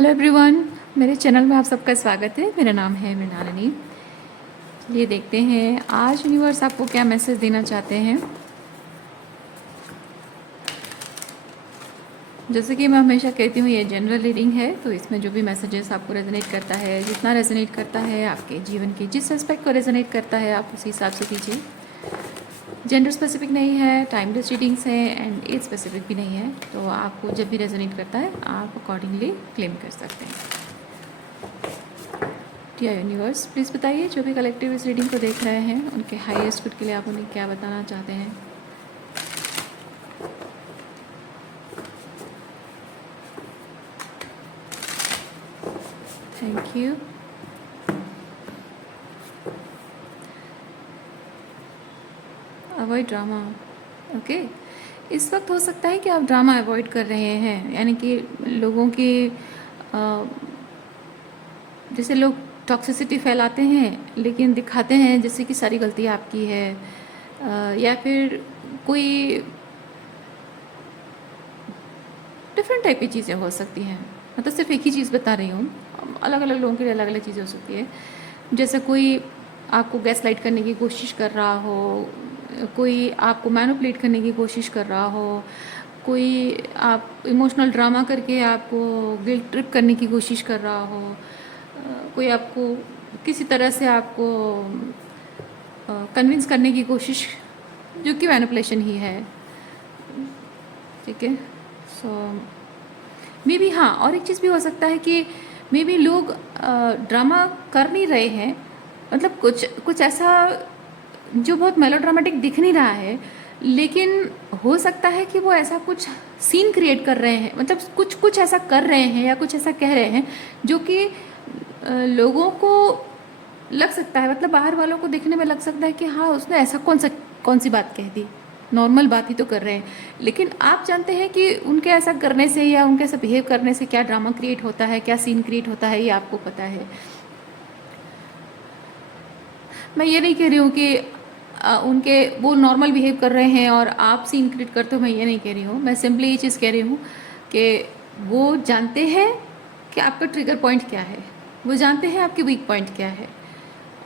Hello everyone, मेरे channel में आप सबका स्वागत है। मेरा नाम है मृणालिनी। चलिए देखते हैं आज यूनिवर्स आपको क्या मैसेज देना चाहते हैं। जैसे कि मैं हमेशा कहती हूँ, ये जनरल रीडिंग है, तो इसमें जो भी मैसेजेस आपको रेजोनेट करता है, जितना रेजोनेट करता है आपके जीवन के जिस एस्पेक्ट को रेजोनेट करता है, आप उसी हिसाब से कीजिए। जेंडर स्पेसिफिक नहीं है, टाइमलेस रीडिंग्स है एंड एज स्पेसिफिक भी नहीं है, तो आपको जब भी रेजोनेट करता है आप अकॉर्डिंगली क्लेम कर सकते हैं। डियर यूनिवर्स, प्लीज़ बताइए जो भी कलेक्टिव इस रीडिंग को देख रहे हैं उनके हाईएस्ट गुड के लिए आप उन्हें क्या बताना चाहते हैं। Thank you. Avoid drama. Okay, इस वक्त हो सकता है कि आप ड्रामा अवॉइड कर रहे हैं, यानी कि लोगों की जैसे लोग टॉक्सिसिटी फैलाते हैं लेकिन दिखाते हैं जैसे कि सारी गलती आपकी है, या फिर कोई डिफरेंट टाइप की चीज़ें हो सकती हैं। मतलब सिर्फ एक ही चीज़ बता रही हूँ, अलग अलग लोगों के लिए अलग अलग चीज़ें हो सकती है। जैसे कोई आपको गैस लाइट करने की कोशिश कर रहा हो, कोई आपको मैनिपुलेट करने की कोशिश कर रहा हो, कोई आप इमोशनल ड्रामा करके आपको गिल्ट ट्रिप करने की कोशिश कर रहा हो, कोई आपको किसी तरह से आपको कन्विंस करने की कोशिश, जो कि मैनिपुलेशन ही है। ठीक है, सो मे बी हाँ, और एक चीज़ भी हो सकता है कि मे बी लोग ड्रामा कर नहीं रहे हैं, मतलब कुछ कुछ ऐसा जो बहुत मेलोड्रामेटिक दिख नहीं रहा है, लेकिन हो सकता है कि वो ऐसा कुछ सीन क्रिएट कर रहे हैं, मतलब कुछ कुछ ऐसा कर रहे हैं या कुछ ऐसा कह रहे हैं जो कि लोगों को लग सकता है, मतलब बाहर वालों को देखने में लग सकता है कि हाँ उसने ऐसा कौन सी बात कह दी, नॉर्मल बात ही तो कर रहे हैं। लेकिन आप जानते हैं कि उनके ऐसा करने से या उनके ऐसा बिहेव करने से क्या ड्रामा क्रिएट होता है, क्या सीन क्रिएट होता है, ये आपको पता है। मैं ये नहीं कह रही हूँ कि उनके वो नॉर्मल बिहेव कर रहे हैं और आप सीन क्रिएट करते हो, मैं ये नहीं कह रही हूँ। मैं सिंपली ये चीज़ कह रही हूँ कि वो जानते हैं कि आपका ट्रिगर पॉइंट क्या है, वो जानते हैं आपकी वीक पॉइंट क्या है,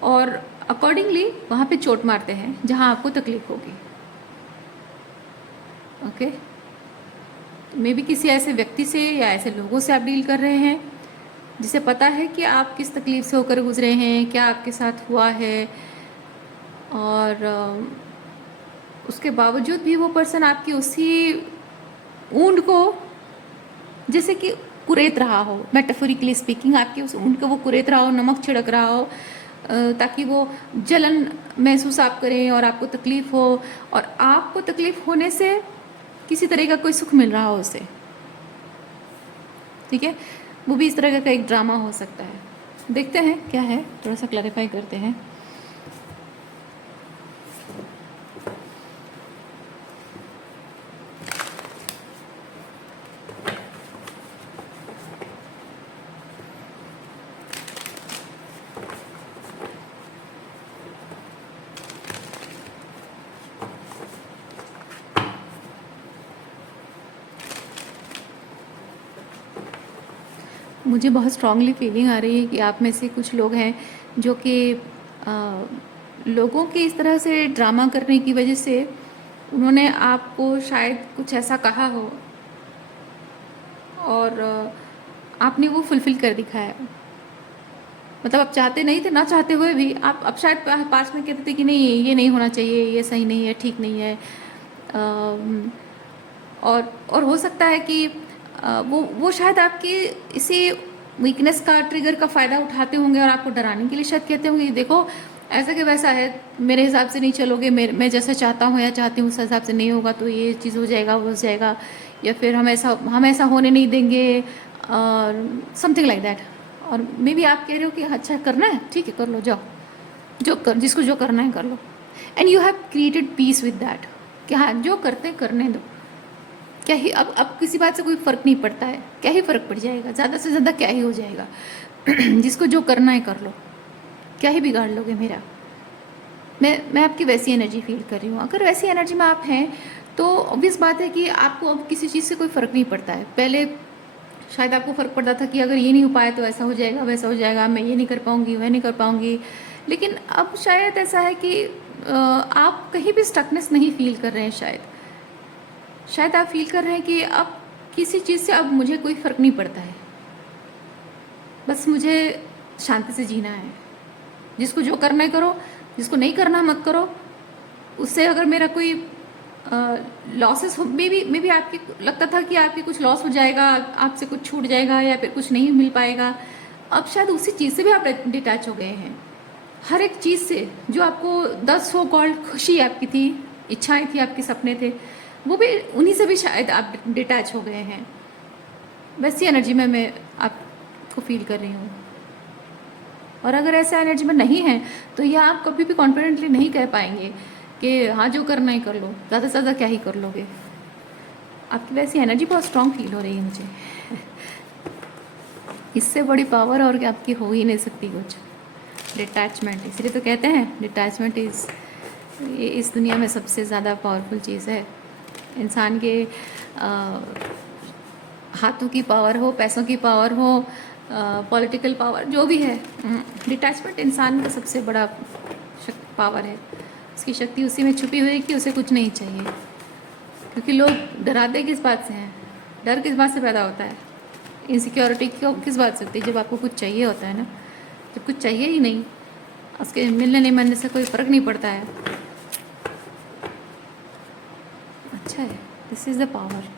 और अकॉर्डिंगली वहाँ पे चोट मारते हैं जहाँ आपको तकलीफ होगी। ओके, मे बी किसी ऐसे व्यक्ति से या ऐसे लोगों से आप डील कर रहे हैं जिसे पता है कि आप किस तकलीफ से होकर गुजरे हैं, क्या आपके साथ हुआ है, और उसके बावजूद भी वो पर्सन आपकी उसी ऊंड को जैसे कि कुरेद रहा हो, मेटाफोरिकली स्पीकिंग, आपकी उस ऊंड को वो कुरेद रहा हो, नमक छिड़क रहा हो, ताकि वो जलन महसूस आप करें और आपको तकलीफ हो, और आपको तकलीफ होने से किसी तरह का कोई सुख मिल रहा हो उसे। ठीक है, वो भी इस तरह का एक ड्रामा हो सकता है। देखते हैं क्या है, थोड़ा सा क्लैरिफाई करते हैं। मुझे बहुत स्ट्रांगली फीलिंग आ रही है कि आप में से कुछ लोग हैं जो कि लोगों के इस तरह से ड्रामा करने की वजह से उन्होंने आपको शायद कुछ ऐसा कहा हो और आपने वो फुलफिल कर दिखाया। मतलब आप चाहते नहीं थे, ना चाहते हुए भी आप अब शायद पास में कहते थे कि नहीं ये नहीं होना चाहिए, ये सही नहीं है, ठीक नहीं है। और हो सकता है कि वो शायद आपकी इसी वीकनेस का, ट्रिगर का फ़ायदा उठाते होंगे और आपको डराने के लिए शायद कहते होंगे, देखो ऐसा कि वैसा है, मेरे हिसाब से नहीं चलोगे, मैं जैसा चाहता हूँ या चाहती हूँ उस हिसाब से नहीं होगा तो ये चीज़ हो जाएगा, वो हो जाएगा, या फिर हम ऐसा होने नहीं देंगे, और समथिंग लाइक दैट। और मे बी आप कह रहे हो कि अच्छा करना है, ठीक है कर लो, जाओ जिसको जो करना है कर लो, and you have created peace with that कि हाँ जो करते करने दो, क्या ही अब किसी बात से कोई फ़र्क नहीं पड़ता है, क्या ही फ़र्क पड़ जाएगा, ज़्यादा से ज़्यादा क्या ही हो जाएगा। जिसको जो करना है कर लो, क्या ही बिगाड़ लोगे मेरा। मैं आपकी वैसी एनर्जी फील कर रही हूँ। अगर वैसी एनर्जी में आप हैं तो ऑब्वियस बात है कि आपको अब किसी चीज़ से कोई फ़र्क नहीं पड़ता है। पहले शायद आपको फ़र्क पड़ता था कि अगर ये नहीं हो पाया तो ऐसा हो जाएगा, वैसा हो जाएगा, मैं ये नहीं कर पाऊँगी, वह नहीं कर पाऊँगी। लेकिन अब शायद ऐसा है कि आप कहीं भी स्टकनेस नहीं फ़ील कर रहे हैं शायद आप फील कर रहे हैं कि अब किसी चीज़ से अब मुझे कोई फ़र्क नहीं पड़ता है, बस मुझे शांति से जीना है। जिसको जो करना है करो, जिसको नहीं करना मत करो। उससे अगर मेरा कोई लॉसेस हो, मे बी आपकी लगता था कि आपकी कुछ लॉस हो जाएगा, आपसे कुछ छूट जाएगा या फिर कुछ नहीं मिल पाएगा, अब शायद उसी चीज़ से भी आप डिटैच हो गए हैं। हर एक चीज़ से जो आपको 10 सो कॉल्ड खुशी आपकी थी, इच्छाएं थी, आपके सपने थे, वो भी उन्हीं से भी शायद आप डिटैच हो गए हैं। वैसी एनर्जी में मैं आपको फील कर रही हूँ। और अगर ऐसा एनर्जी में नहीं है तो यह आप कभी भी कॉन्फिडेंटली नहीं कह पाएंगे कि हाँ जो करना ही कर लो, ज़्यादा से ज़्यादा क्या ही कर लोगे। आपकी वैसी एनर्जी बहुत स्ट्रांग फील हो रही है मुझे। इससे बड़ी पावर और क्या आपकी हो ही नहीं सकती कुछ। डिटैचमेंट, इसलिए तो कहते हैं डिटैचमेंट इस दुनिया में सबसे ज़्यादा पावरफुल चीज़ है। इंसान के हाथों की पावर हो, पैसों की पावर हो, पॉलिटिकल पावर, जो भी है, डिटैचमेंट इंसान का सबसे बड़ा पावर है। उसकी शक्ति उसी में छुपी हुई है कि उसे कुछ नहीं चाहिए। क्योंकि लोग डराते किस बात से हैं? डर किस बात से पैदा होता है? इनसिक्योरिटी किस बात से होती है? जब आपको कुछ चाहिए होता है ना, जब कुछ चाहिए ही नहीं, उसके मिलने नहीं मिलने से कोई फ़र्क नहीं पड़ता है। अच्छा है, this is the power.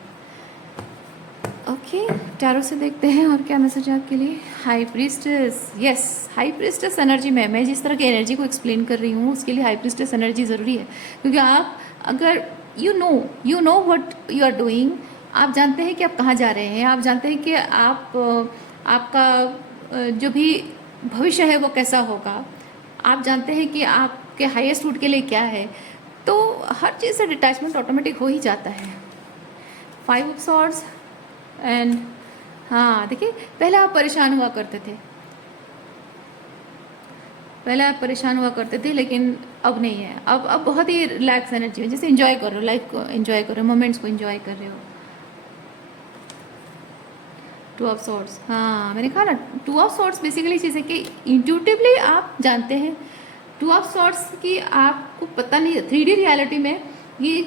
Okay, tarot से देखते हैं और क्या मैसेज है आपके लिए। High priestess, yes, high priestess energy में मैं जिस तरह की एनर्जी को एक्सप्लेन कर रही हूँ उसके लिए हाई प्रीस्टेस एनर्जी ज़रूरी है। क्योंकि आप अगर you know what you are doing, आप जानते हैं कि आप कहाँ जा रहे हैं, आप जानते हैं कि आपका जो भी भविष्य है वो कैसा होगा, आप जानते हैं कि आपके हाईएस्ट रूट के लिए क्या है, तो हर चीज़ से डिटैचमेंट ऑटोमेटिक हो ही जाता है। 5 ऑफ सॉर्ड्स एंड हाँ देखिए, पहले आप परेशान हुआ करते थे, लेकिन अब नहीं है। अब बहुत ही रिलैक्स एनर्जी है, जैसे एंजॉय कर रहे हो, लाइफ को एंजॉय कर रहे हो, मोमेंट्स को एंजॉय कर रहे हो। 2 ऑफ सॉर्ड्स, हाँ मैंने कहा ना, 2 ऑफ सॉर्ड्स बेसिकली चीज़ है कि इंट्यूटिवली आप जानते हैं। 2 ऑफ सॉर्ड्स की आपको पता नहीं, 3D रियलिटी में ये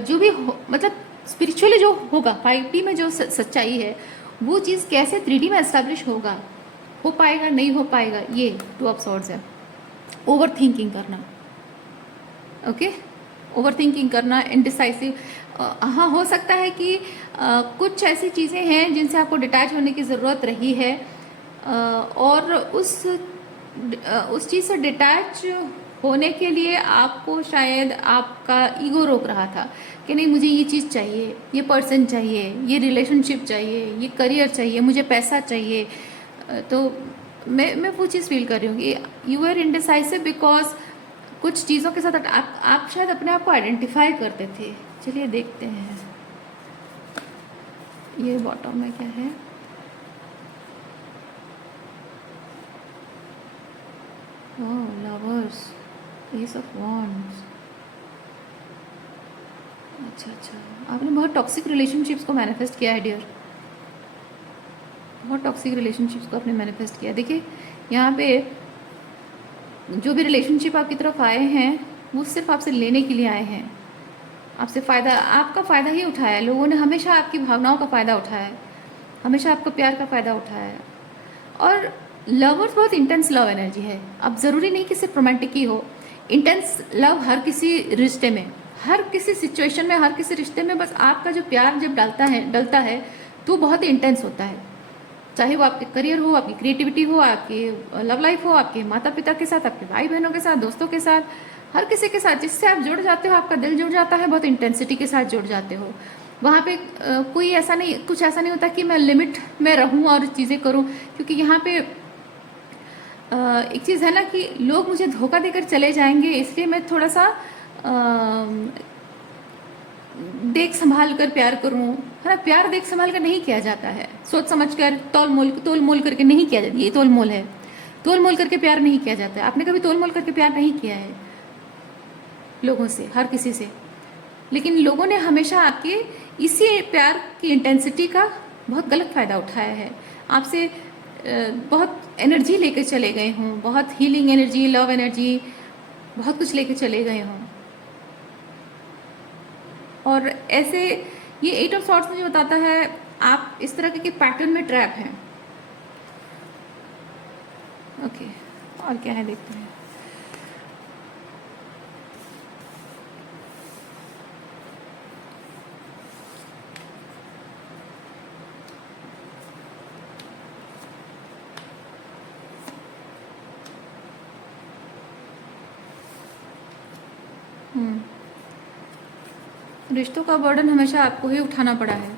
जो भी मतलब स्पिरिचुअली जो होगा, 5D में जो सच्चाई है, वो चीज़ कैसे 3D में एस्टेब्लिश होगा, हो पाएगा नहीं हो पाएगा, ये 2 ऑफ सॉर्ड्स है। ओवर थिंकिंग करना, ओके, ओवर थिंकिंग करना, इनडिसाइसिव। हाँ, हो सकता है कि कुछ ऐसी चीज़ें हैं जिनसे आपको डिटैच होने की ज़रूरत रही है, और उस चीज़ से डिटैच होने के लिए आपको शायद आपका ईगो रोक रहा था कि नहीं मुझे ये चीज़ चाहिए, ये पर्सन चाहिए, ये रिलेशनशिप चाहिए, ये करियर चाहिए, मुझे पैसा चाहिए। तो मैं वो चीज़ फील कर रही हूँ कि यू आर इनडिसाइसिव बिकॉज कुछ चीज़ों के साथ आप शायद अपने आप को आइडेंटिफाई करते थे। चलिए देखते हैं ये बॉटम में क्या है। ओह, लवर्स, एस ऑफ वॉन्ड्स। अच्छा, आपने बहुत टॉक्सिक रिलेशनशिप्स को मैनिफेस्ट किया है डियर, बहुत टॉक्सिक रिलेशनशिप्स को आपने मैनिफेस्ट किया। देखिए यहाँ पे जो भी रिलेशनशिप आपकी तरफ आए हैं वो सिर्फ आपसे लेने के लिए आए हैं, आपसे आपका फ़ायदा ही उठाया है। लोगों ने हमेशा आपकी भावनाओं का फ़ायदा उठाया है, हमेशा आपका प्यार का फ़ायदा उठाया है। और लवर्स बहुत इंटेंस लव एनर्जी है। अब ज़रूरी नहीं कि सिर्फ रोमांटिक ही हो, इंटेंस लव हर किसी रिश्ते में, हर किसी सिचुएशन में, हर किसी रिश्ते में बस आपका जो प्यार जब डलता है तो बहुत ही इंटेंस होता है। चाहे वो आपके करियर हो, आपकी क्रिएटिविटी हो, आपकी लव लाइफ हो, आपके माता पिता के साथ, आपके भाई बहनों के साथ, दोस्तों के साथ, हर किसी के साथ जिससे आप जुड़ जाते हो, आपका दिल जुड़ जाता है, बहुत इंटेंसिटी के साथ जुड़ जाते हो। वहाँ पे कोई ऐसा नहीं, कुछ ऐसा नहीं होता कि मैं लिमिट में रहूँ और चीज़ें करूँ। क्योंकि यहाँ पे एक चीज़ है ना कि लोग मुझे धोखा देकर चले जाएंगे, इसलिए मैं थोड़ा सा देख संभाल कर प्यार करूँ, है ना। प्यार देख संभाल कर नहीं किया जाता है, सोच समझ कर तोल मोल करके नहीं किया जाता। ये तोल मोल है, तोल मोल करके प्यार नहीं किया जाता है। आपने कभी तोल मोल करके प्यार नहीं किया है लोगों से, हर किसी से, लेकिन लोगों ने हमेशा आपके इसी प्यार की इंटेंसिटी का बहुत गलत फ़ायदा उठाया है आपसे, बहुत एनर्जी लेके चले गए हों, बहुत हीलिंग एनर्जी, लव एनर्जी, बहुत कुछ लेके चले गए हों। और ऐसे ये एट ऑफ सॉर्ट्स मुझे बताता है आप इस तरह के पैटर्न में ट्रैप हैं। ओके, और क्या है देखते हैं। रिश्तों का बर्डन हमेशा आपको ही उठाना पड़ा है।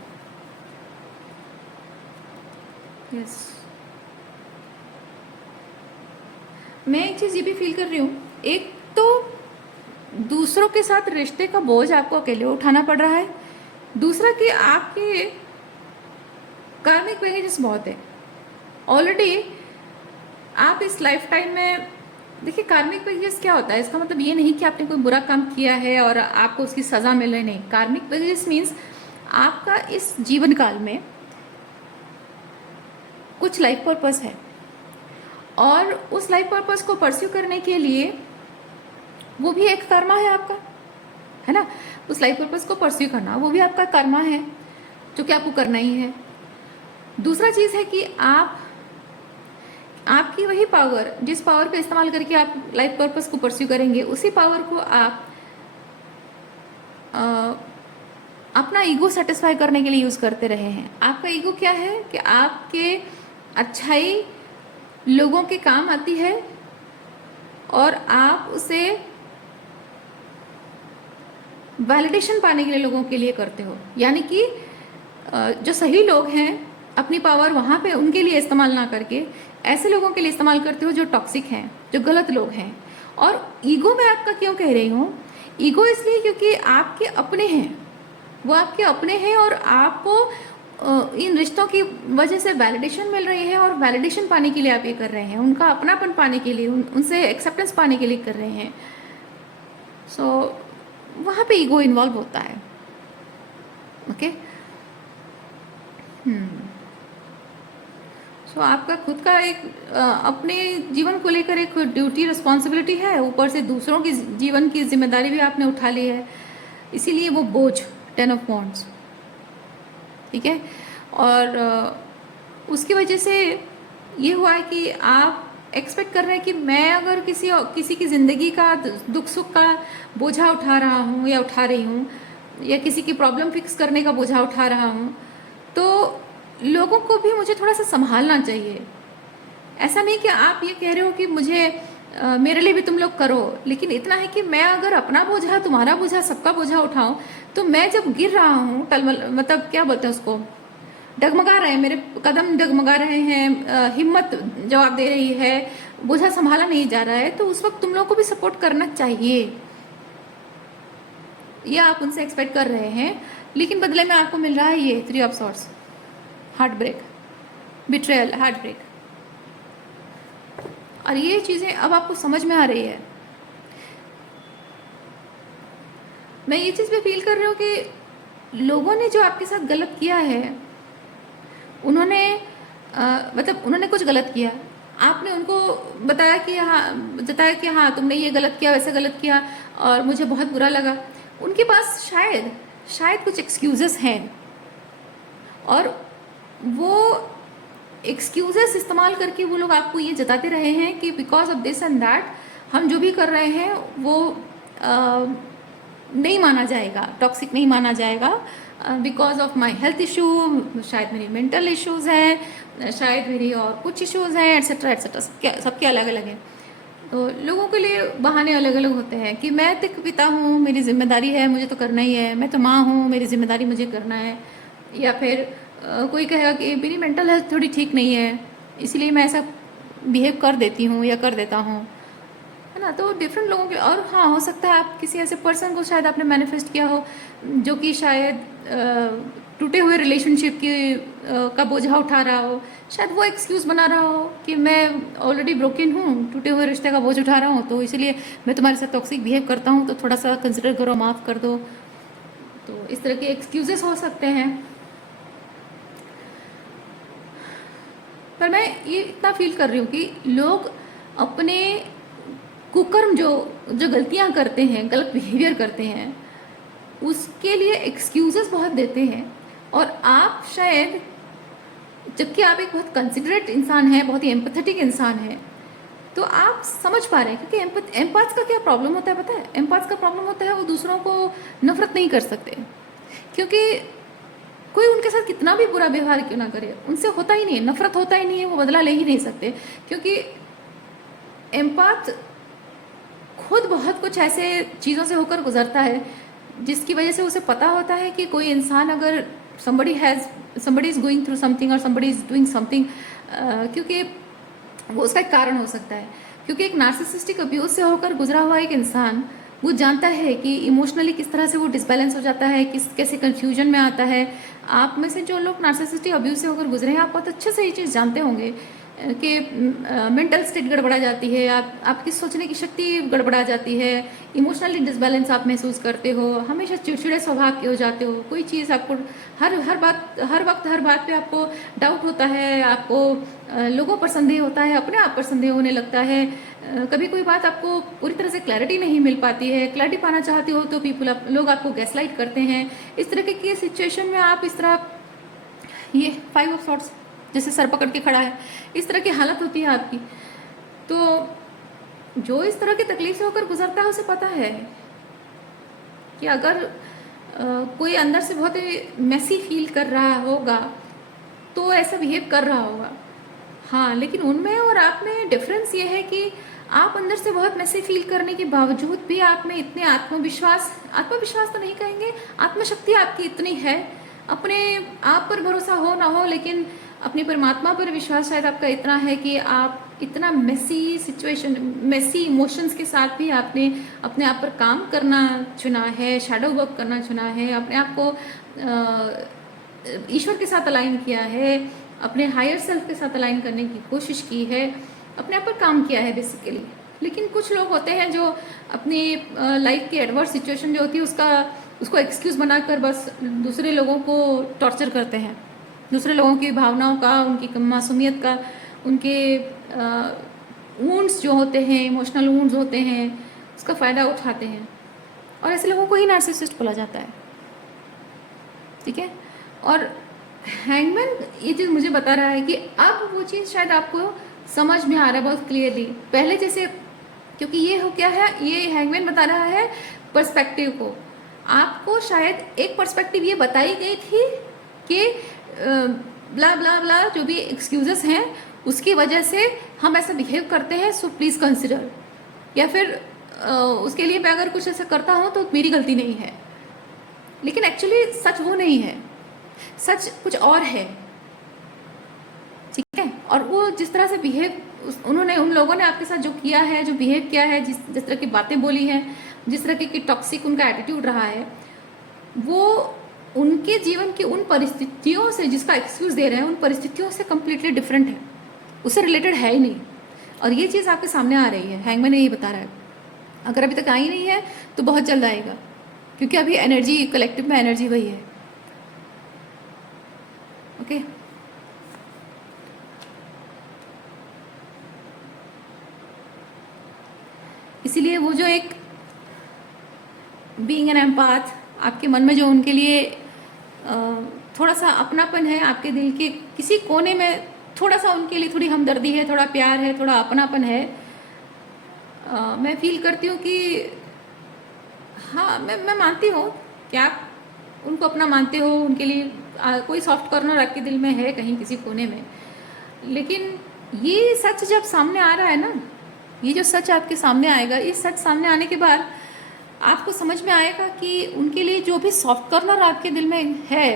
यस, मैं एक चीज़ ये भी फील कर रही हूँ, एक तो दूसरों के साथ रिश्ते का बोझ आपको अकेले उठाना पड़ रहा है, दूसरा कि आपके कार्मिक बैगेजेस बहुत है ऑलरेडी। आप इस लाइफ टाइम में देखिए, कार्मिक बैगेजेस क्या होता है, इसका मतलब ये नहीं कि आपने कोई बुरा काम किया है और आपको उसकी सज़ा मिल रही, नहीं। कार्मिक बैगेजेस मीन्स आपका इस जीवन काल में कुछ लाइफ पर्पस है और उस लाइफ पर्पस को परस्यू करने के लिए वो भी एक कर्मा है आपका, है ना। उस लाइफ पर्पस को परस्यू करना वो भी आपका कर्मा है जो कि आपको करना ही है। दूसरा चीज़ है कि आपकी वही पावर, जिस पावर का इस्तेमाल करके आप लाइफ पर्पस को परस्यू करेंगे, उसी पावर को आप अपना ईगो सेटिस्फाई करने के लिए यूज़ करते रहे हैं। आपका ईगो क्या है कि आपके अच्छाई लोगों के काम आती है और आप उसे वैलिडेशन पाने के लिए लोगों के लिए करते हो। यानी कि जो सही लोग हैं अपनी पावर वहाँ पे उनके लिए इस्तेमाल ना करके ऐसे लोगों के लिए इस्तेमाल करते हो जो टॉक्सिक हैं, जो गलत लोग हैं। और ईगो मैं आपका क्यों कह रही हूँ, ईगो इसलिए क्योंकि आपके अपने हैं, वो आपके अपने हैं और आपको इन रिश्तों की वजह से वैलिडेशन मिल रही है और वैलिडेशन पाने के लिए आप ये कर रहे हैं, उनका अपनापन पाने के लिए, उनसे एक्सेप्टेंस पाने के लिए कर रहे हैं। सो वहाँ पे ईगो इन्वॉल्व होता है। ओके, सो आपका खुद का एक अपने जीवन को लेकर एक ड्यूटी, रिस्पॉन्सिबिलिटी है, ऊपर से दूसरों की जीवन की जिम्मेदारी भी आपने उठा ली है, इसीलिए वो बोझ 10 ऑफ वॉन्ड्स, ठीक है। और उसकी वजह से ये हुआ है कि आप एक्सपेक्ट कर रहे हैं कि मैं अगर किसी की ज़िंदगी का दुख सुख का बोझा उठा रहा हूँ या उठा रही हूँ, या किसी की प्रॉब्लम फिक्स करने का बोझा उठा रहा हूँ, तो लोगों को भी मुझे थोड़ा सा संभालना चाहिए। ऐसा नहीं कि आप ये कह रहे हो कि मुझे मेरे लिए भी तुम लोग करो, लेकिन इतना है कि मैं अगर अपना बोझा, तुम्हारा बोझा, सबका बोझा उठाऊं, तो मैं जब गिर रहा हूँ, मतलब क्या बोलते हैं उसको, डगमगा रहे हैं, मेरे कदम डगमगा रहे हैं, हिम्मत जवाब दे रही है, बोझा संभाला नहीं जा रहा है, तो उस वक्त तुम लोग को भी सपोर्ट करना चाहिए। ये आप उनसे एक्सपेक्ट कर रहे हैं, लेकिन बदले में आपको मिल रहा है ये 3 of swords, heartbreak, betrayal, heartbreak. और ये चीज़ें अब आपको समझ में आ रही है। मैं ये चीज़ भी फील कर रही हूँ कि लोगों ने जो आपके साथ गलत किया है, उन्होंने मतलब उन्होंने कुछ गलत किया, आपने उनको बताया कि हाँ तुमने ये गलत किया, वैसे गलत किया और मुझे बहुत बुरा लगा। उनके पास शायद कुछ एक्सक्यूजेस हैं और वो एक्सक्यूजेस इस्तेमाल करके वो लोग आपको ये जताते रहे हैं कि because of this and that हम जो भी कर रहे हैं वो नहीं माना जाएगा, टॉक्सिक नहीं माना जाएगा, because of my health issue, शायद मेरी मेंटल इश्यूज़ हैं, शायद मेरी और कुछ इश्यूज़ हैं, एट्सेट्रा एट्सेट्रा, सबके अलग अलग हैं। तो लोगों के लिए बहाने अलग अलग होते हैं कि मैं तो पिता हूँ, मेरी जिम्मेदारी है, मुझे तो करना ही है, मैं तो माँ हूँ, मेरी जिम्मेदारी मुझे करना है, या फिर कोई कहेगा कि मेरी मेंटल हेल्थ थोड़ी ठीक नहीं है इसीलिए मैं ऐसा बिहेव कर देती हूँ या कर देता हूँ, है ना। तो डिफरेंट लोगों के, और हाँ हो सकता है आप किसी ऐसे पर्सन को शायद आपने मैनिफेस्ट किया हो जो कि शायद टूटे हुए रिलेशनशिप की का बोझा उठा रहा हो, शायद वो एक्सक्यूज़ बना रहा हो कि मैं ऑलरेडी ब्रोकन हूँ, टूटे हुए रिश्ते का बोझ उठा रहा हूँ, तो इसलिए मैं तुम्हारे साथ टॉक्सिक बिहेव करता हूँ, तो थोड़ा सा कंसिडर करो, माफ़ कर दो। तो इस तरह के एक्सक्यूजेस हो सकते हैं। पर मैं ये इतना फील कर रही हूँ कि लोग अपने कुकर्म जो जो गलतियाँ करते हैं, गलत बिहेवियर करते हैं, उसके लिए एक्सक्यूजेस बहुत देते हैं। और आप शायद, जबकि आप एक बहुत कंसिडरेट इंसान हैं, बहुत ही एम्पैथेटिक इंसान हैं, तो आप समझ पा रहे हैं। क्योंकि एम्पैथ्स का क्या प्रॉब्लम होता है पता है? एम्पैथ्स का प्रॉब्लम होता है वो दूसरों को नफरत नहीं कर सकते, क्योंकि कोई उनके साथ कितना भी बुरा व्यवहार क्यों ना करे, उनसे होता ही नहीं है, नफरत होता ही नहीं है, वो बदला ले ही नहीं सकते। क्योंकि एम्पैथ खुद बहुत कुछ ऐसे चीज़ों से होकर गुजरता है जिसकी वजह से उसे पता होता है कि कोई इंसान अगर somebody is going through something और somebody is doing something, क्योंकि वो उसका एक कारण हो सकता है। क्योंकि एक नार्सिसिस्टिक अब्यूज से होकर गुजरा हुआ एक इंसान वो जानता है कि इमोशनली किस तरह से वो डिसबैलेंस हो जाता है, कैसे कंफ्यूजन में आता है। आप में से जो लोग नार्सिसिस्टिक अब्यूज से होकर गुजरे हैं, आप बहुत अच्छे से ये चीज़ जानते होंगे कि मेंटल स्टेट गड़बड़ा जाती है, आपकी सोचने की शक्ति गड़बड़ा जाती है, इमोशनली डिसबैलेंस आप महसूस करते हो, हमेशा चिड़चिड़े स्वभाव के हो जाते हो। कोई चीज़ आपको हर बात पे आपको डाउट होता है, आपको लोगों पर संदेह होता है, अपने आप पर संदेह होने लगता है। कभी कोई बात आपको पूरी तरह से क्लैरिटी नहीं मिल पाती है, क्लैरिटी पाना चाहते हो तो लोग आपको गैसलाइट करते हैं। इस तरह की सिचुएशन में आप इस तरह, ये 5 ऑफ सॉर्ट्स जैसे सर पकड़ के खड़ा है, इस तरह की हालत होती है आपकी। तो जो इस तरह की तकलीफ से होकर गुजरता है उसे पता है कि अगर कोई अंदर से बहुत ही मैसी फील कर रहा होगा तो ऐसा बिहेव कर रहा होगा। हाँ, लेकिन उनमें और आप में डिफरेंस ये है कि आप अंदर से बहुत मैसी फील करने के बावजूद भी आप में इतने आत्मविश्वास तो नहीं कहेंगे, आत्मशक्ति आपकी इतनी है, अपने आप पर भरोसा हो ना हो लेकिन अपने परमात्मा पर विश्वास शायद आपका इतना है कि आप इतना मैसी इमोशंस के साथ भी आपने अपने आप पर काम करना चुना है, शैडो वर्क करना चुना है, अपने आप को ईश्वर के साथ अलाइन किया है, अपने हायर सेल्फ के साथ अलाइन करने की कोशिश की है, अपने आप पर काम किया है बेसिकली। लेकिन कुछ लोग होते हैं जो अपनी लाइफ की एडवर्स सिचुएशन जो होती है उसको एक्सक्यूज़ बनाकर बस दूसरे लोगों को टॉर्चर करते हैं, दूसरे लोगों की भावनाओं का, उनकी मासूमियत का, उनके वुंड्स जो होते हैं, इमोशनल वुंड्स होते हैं, उसका फ़ायदा उठाते हैं। और ऐसे लोगों को ही नार्सिसिस्ट बोला जाता है, ठीक है। और हैंगमैन ये चीज़ मुझे बता रहा है कि अब वो चीज़ शायद आपको समझ में आ रहा है बहुत क्लियरली, पहले जैसे। क्योंकि ये हो क्या है, ये हैंगमैन बता रहा है पर्सपेक्टिव को। आपको शायद एक पर्सपेक्टिव ये बताई गई थी कि ब्ला ब्ला ब्ला जो भी एक्सक्यूजेस हैं उसकी वजह से हम ऐसा बिहेव करते हैं, सो प्लीज़ कंसिडर, या फिर उसके लिए मैं अगर कुछ ऐसा करता हूँ तो मेरी गलती नहीं है। लेकिन एक्चुअली सच वो नहीं है, सच कुछ और है, ठीक है। और वो जिस तरह से उन लोगों ने आपके साथ जो किया है, जो बिहेव किया है, जिस तरह की बातें बोली हैं, जिस तरह की टॉक्सिक उनका एटीट्यूड रहा है, वो उनके जीवन की उन परिस्थितियों से, जिसका एक्सक्यूज़ दे रहे हैं, उन परिस्थितियों से कम्प्लीटली डिफरेंट है, उससे रिलेटेड है ही नहीं। और ये चीज़ आपके सामने आ रही है, हैंगमैन ने यही बता रहा है। अगर अभी तक आई नहीं है तो बहुत जल्द आएगा, क्योंकि अभी एनर्जी, कलेक्टिव में एनर्जी वही है, ओके। इसीलिए वो जो एक बीइंग एन एम्पैथ, आपके मन में जो उनके लिए थोड़ा सा अपनापन है, आपके दिल के किसी कोने में थोड़ा सा उनके लिए थोड़ी हमदर्दी है, थोड़ा प्यार है, थोड़ा अपनापन है, मैं फील करती हूँ कि हाँ, मैं मानती हूँ कि आप उनको अपना मानते हो, उनके लिए कोई सॉफ्ट कॉर्नर आपके दिल में है कहीं किसी कोने में। लेकिन ये सच जब सामने आ रहा है ना, ये जो सच आपके सामने आएगा, इस सच सामने आने के बाद आपको समझ में आएगा कि उनके लिए जो भी सॉफ्ट कॉर्नर आपके दिल में है,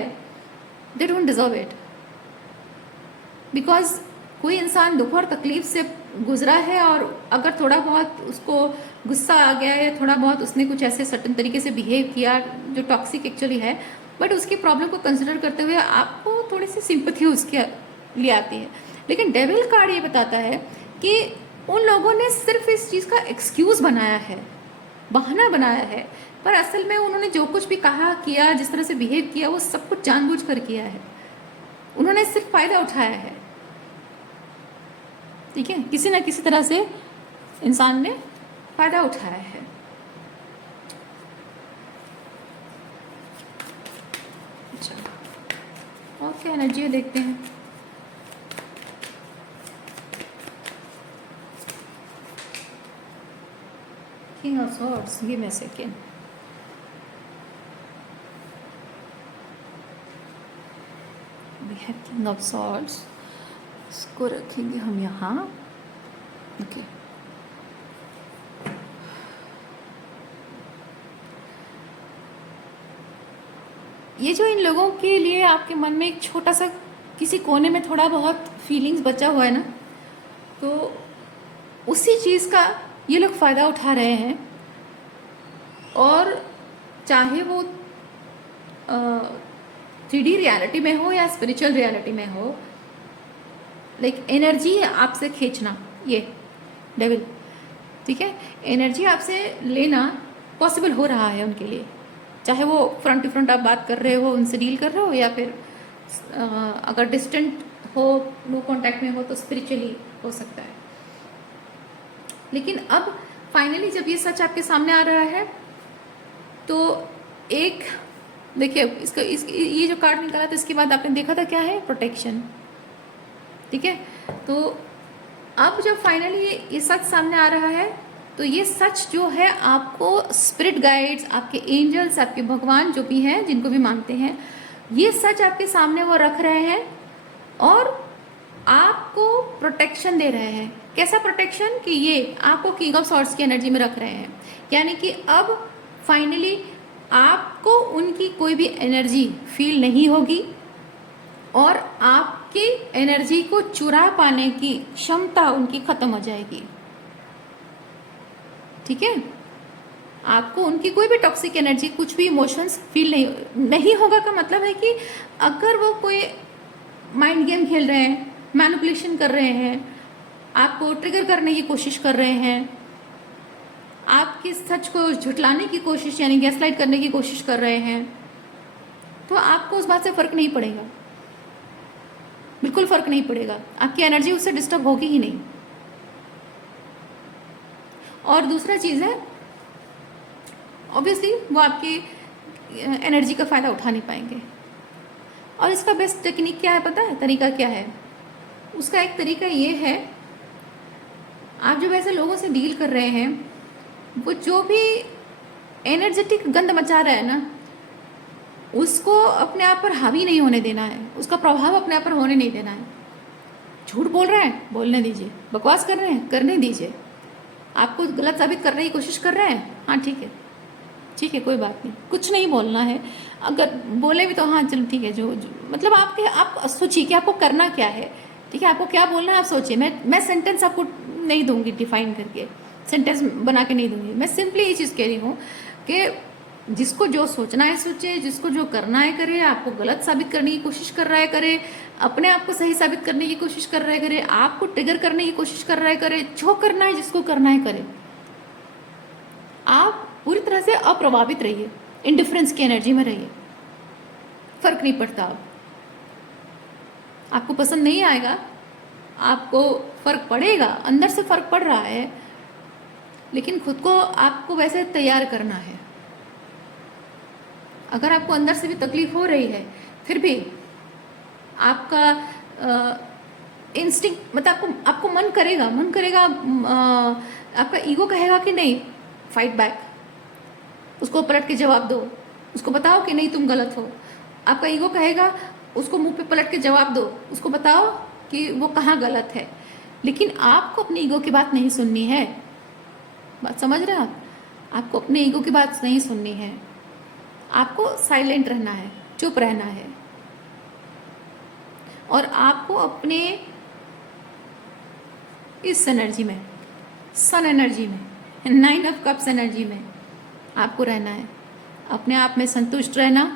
they don't deserve it. Because कोई इंसान दुख और तकलीफ से गुजरा है और अगर थोड़ा बहुत उसको गुस्सा आ गया या थोड़ा बहुत उसने कुछ ऐसे सर्टन तरीके से बिहेव किया जो टॉक्सिक एक्चुअली है, बट उसकी प्रॉब्लम को कंसिडर करते हुए आपको थोड़ी सी सिंपैथी उसके लिए आती है। लेकिन डेविल कार्ड ये बताता है कि उन लोगों ने सिर्फ इस चीज़ का एक्सक्यूज़ बनाया है, बहाना बनाया है, पर असल में उन्होंने जो कुछ भी कहा, किया, जिस तरह से बिहेव किया, वो सब कुछ जानबूझकर किया है। उन्होंने सिर्फ फ़ायदा उठाया है। ठीक है, किसी ना किसी तरह से इंसान ने फायदा उठाया है। अच्छा, और क्या एनर्जी देखते हैं। King of swords, give me a second. We have king of swords, इसको रखेंगे हम यहाँ। ओके, ये जो इन लोगों के लिए आपके मन में एक छोटा सा किसी कोने में थोड़ा बहुत फीलिंग्स बचा हुआ है ना, तो उसी चीज़ का ये लोग फ़ायदा उठा रहे हैं। और चाहे वो 3D रियलिटी में हो या स्पिरिचुअल रियलिटी में हो, लाइक एनर्जी आपसे खींचना, ये डेविल, ठीक है, एनर्जी आपसे लेना पॉसिबल हो रहा है उनके लिए। चाहे वो फ्रंट टू फ्रंट आप बात कर रहे हो, उनसे डील कर रहे हो, या फिर अगर डिस्टेंट हो, नो कांटेक्ट में हो, तो स्पिरिचुअली हो सकता है। लेकिन अब फाइनली जब ये सच आपके सामने आ रहा है, तो एक देखिए इसका ये जो कार्ड निकाला था, इसके बाद आपने देखा था क्या है, प्रोटेक्शन, ठीक है। तो अब जब फाइनली ये सच सामने आ रहा है, तो ये सच जो है आपको स्पिरिट गाइड्स, आपके एंजल्स, आपके भगवान जो भी हैं, जिनको भी मानते हैं, ये सच आपके सामने वो रख रहे हैं और आपको प्रोटेक्शन दे रहे हैं। कैसा प्रोटेक्शन कि ये आपको किंग ऑफ सॉर्ड्स की एनर्जी में रख रहे हैं, यानी कि अब फाइनली आपको उनकी कोई भी एनर्जी फील नहीं होगी और आपकी एनर्जी को चुरा पाने की क्षमता उनकी खत्म हो जाएगी, ठीक है। आपको उनकी कोई भी टॉक्सिक एनर्जी, कुछ भी इमोशंस फील नहीं होगा। का मतलब है कि अगर वो कोई माइंड गेम खेल रहे हैं, मैनिपुलेशन कर रहे हैं, आपको ट्रिगर करने की कोशिश कर रहे हैं, आपके सच को झुटलाने की कोशिश यानी गैसलाइट करने की कोशिश कर रहे हैं, तो आपको उस बात से फर्क नहीं पड़ेगा, बिल्कुल फर्क नहीं पड़ेगा। आपकी एनर्जी उससे डिस्टर्ब होगी ही नहीं। और दूसरा चीज़ है, ऑब्वियसली वो आपकी एनर्जी का फ़ायदा उठा नहीं पाएंगे। और इसका बेस्ट टेक्निक क्या है पता है, तरीका क्या है? उसका एक तरीका ये है, आप जब ऐसे लोगों से डील कर रहे हैं, वो जो भी एनर्जेटिक गंद मचा रहा है ना, उसको अपने आप पर हावी नहीं होने देना है, उसका प्रभाव अपने आप पर होने नहीं देना है। झूठ बोल रहे हैं, बोलने दीजिए। बकवास कर रहे हैं, करने दीजिए। आपको गलत साबित करने की कोशिश कर रहे हैं, हाँ ठीक है, ठीक है, कोई बात नहीं, कुछ नहीं बोलना है। अगर बोले भी तो हाँ चलो ठीक है, जो मतलब आप सोचिए कि आपको करना क्या है, ठीक है, आपको क्या बोलना है आप सोचिए। मैं सेंटेंस आपको नहीं दूंगी डिफाइन करके, सेंटेंस बना के नहीं दूंगी। मैं सिंपली ये चीज़ कह रही हूँ कि जिसको जो सोचना है सोचे, जिसको जो करना है करे। आपको गलत साबित करने की कोशिश कर रहा है करे, अपने आप को सही साबित करने की कोशिश कर रहा है करे, आपको ट्रिगर करने की कोशिश कर रहा है करे, जो करना है जिसको करना है करे। आप पूरी तरह से अप्रभावित रहिए, इंडिफरेंस की एनर्जी में रहिए, फर्क नहीं पड़ता। आपको पसंद नहीं आएगा, आपको फर्क पड़ेगा, अंदर से फर्क पड़ रहा है, लेकिन खुद को आपको वैसे तैयार करना है। अगर आपको अंदर से भी तकलीफ हो रही है, फिर भी आपका इंस्टिंक्ट मतलब आपको मन करेगा, आपका ईगो कहेगा कि नहीं, फाइट बैक, उसको पलट के जवाब दो, उसको बताओ कि नहीं तुम गलत हो। आपका ईगो कहेगा उसको मुंह पे पलट के जवाब दो, उसको बताओ कि वो कहाँ गलत है। लेकिन आपको अपनी ईगो की बात नहीं सुननी है। बात समझ रहे हैं आप? आपको अपने ईगो की बात नहीं सुननी है, आपको साइलेंट रहना है, चुप रहना है। और आपको अपने इस एनर्जी में, सन एनर्जी में, 9 ऑफ कप्स एनर्जी में आपको रहना है। अपने आप में संतुष्ट रहना,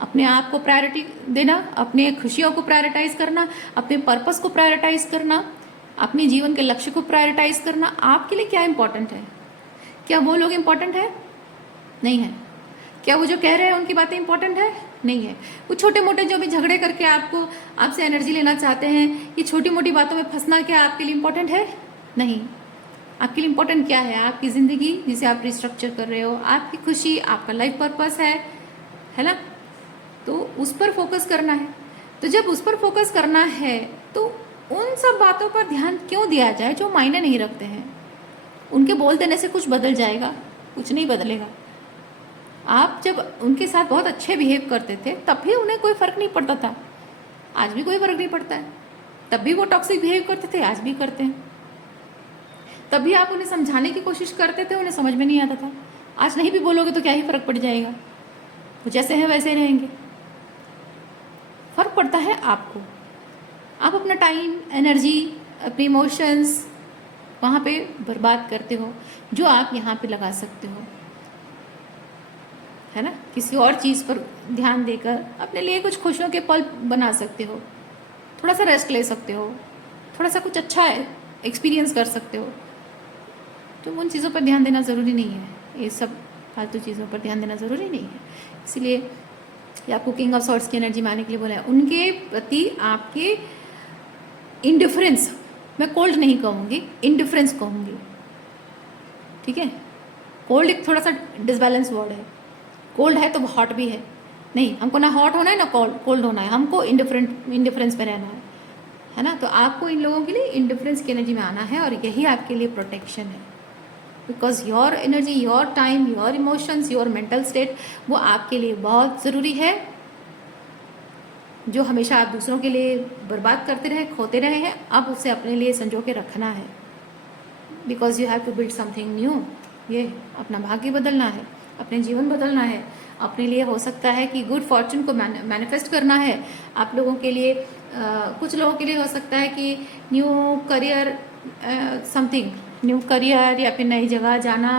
अपने आप को प्रायोरिटी देना, अपने खुशियों को प्रायोरिटाइज करना, अपने पर्पस को प्रायोरिटाइज करना, अपने जीवन के लक्ष्य को प्रायोरिटाइज करना। आपके लिए क्या इंपॉर्टेंट है? क्या वो लोग इंपॉर्टेंट है? नहीं है। क्या वो जो कह रहे हैं उनकी बातें इंपॉर्टेंट है? नहीं है। वो छोटे मोटे जो भी झगड़े करके आपसे एनर्जी लेना चाहते हैं, ये छोटी मोटी बातों में फंसना क्या आपके लिए इम्पोर्टेंट है? नहीं। आपके लिए इम्पोर्टेंट क्या है? आपकी ज़िंदगी जिसे आप रिस्ट्रक्चर कर रहे हो, आपकी खुशी, आपका लाइफ पर्पस है ना? तो उस पर फोकस करना है। तो जब उस पर फोकस करना है तो उन सब बातों पर ध्यान क्यों दिया जाए जो मायने नहीं रखते हैं? उनके बोल देने से कुछ बदल जाएगा? कुछ नहीं बदलेगा। आप जब उनके साथ बहुत अच्छे बिहेव करते थे तब भी उन्हें कोई फ़र्क नहीं पड़ता था, आज भी कोई फ़र्क नहीं पड़ता है। तब भी वो टॉक्सिक बिहेव करते थे, आज भी करते हैं। तब भी आप उन्हें समझाने की कोशिश करते थे, उन्हें समझ में नहीं आता था। आज नहीं भी बोलोगे तो क्या ही फ़र्क पड़ जाएगा, वो जैसे हैं वैसे रहेंगे। फ़र्क पड़ता है आपको। आप अपना टाइम, एनर्जी, अपने इमोशंस वहाँ पे बर्बाद करते हो, जो आप यहाँ पे लगा सकते हो, है ना? किसी और चीज़ पर ध्यान देकर अपने लिए कुछ खुशियों के पल बना सकते हो, थोड़ा सा रेस्ट ले सकते हो, थोड़ा सा कुछ अच्छा एक्सपीरियंस कर सकते हो। तो उन चीज़ों पर ध्यान देना ज़रूरी नहीं है, ये सब फालतू चीज़ों पर ध्यान देना ज़रूरी नहीं है। इसीलिए ये आपको किंग ऑफ सॉर्ड्स की एनर्जी में आने के लिए बोला है। उनके प्रति आपके इंडिफरेंस, मैं कोल्ड नहीं कहूँगी, इंडिफरेंस कहूँगी, ठीक है? कोल्ड एक थोड़ा सा डिसबैलेंस वर्ड है। कोल्ड है तो हॉट भी है, नहीं, हमको ना हॉट होना है ना कोल्ड होना है, हमको इंडिफरेंस में रहना है ना? तो आपको इन लोगों के लिए इंडिफरेंस की एनर्जी में आना है और यही आपके लिए प्रोटेक्शन है। Because your energy, your time, your emotions, your mental state, वो आपके लिए बहुत ज़रूरी है। जो हमेशा आप दूसरों के लिए बर्बाद करते रहे, खोते रहे हैं, अब उसे अपने लिए संजो के रखना है। Because you have to build something new. ये अपना भाग्य बदलना है, अपने जीवन बदलना है। अपने लिए हो सकता है कि गुड फॉर्चून को मैनिफेस्ट करना है। आप लोगों के लिए कुछ लोगों के लिए हो सकता है कि new career, something new career, या फिर नई जगह जाना,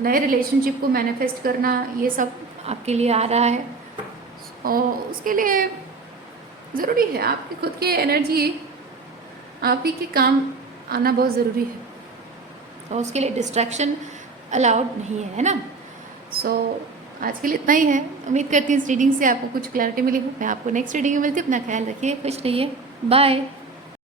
नए रिलेशनशिप को मैनिफेस्ट करना, ये सब आपके लिए आ रहा है। और उसके लिए ज़रूरी है आपकी खुद की एनर्जी, आप ही के काम आना बहुत ज़रूरी है। और उसके लिए डिस्ट्रैक्शन अलाउड नहीं है ना? सो आज के लिए इतना ही है। उम्मीद करती हूँ इस रीडिंग से आपको कुछ क्लैरिटी मिली हो। मैं आपको नेक्स्ट रीडिंग में मिलती हूँ। अपना ख्याल रखिए, खुश रहिए, बाय।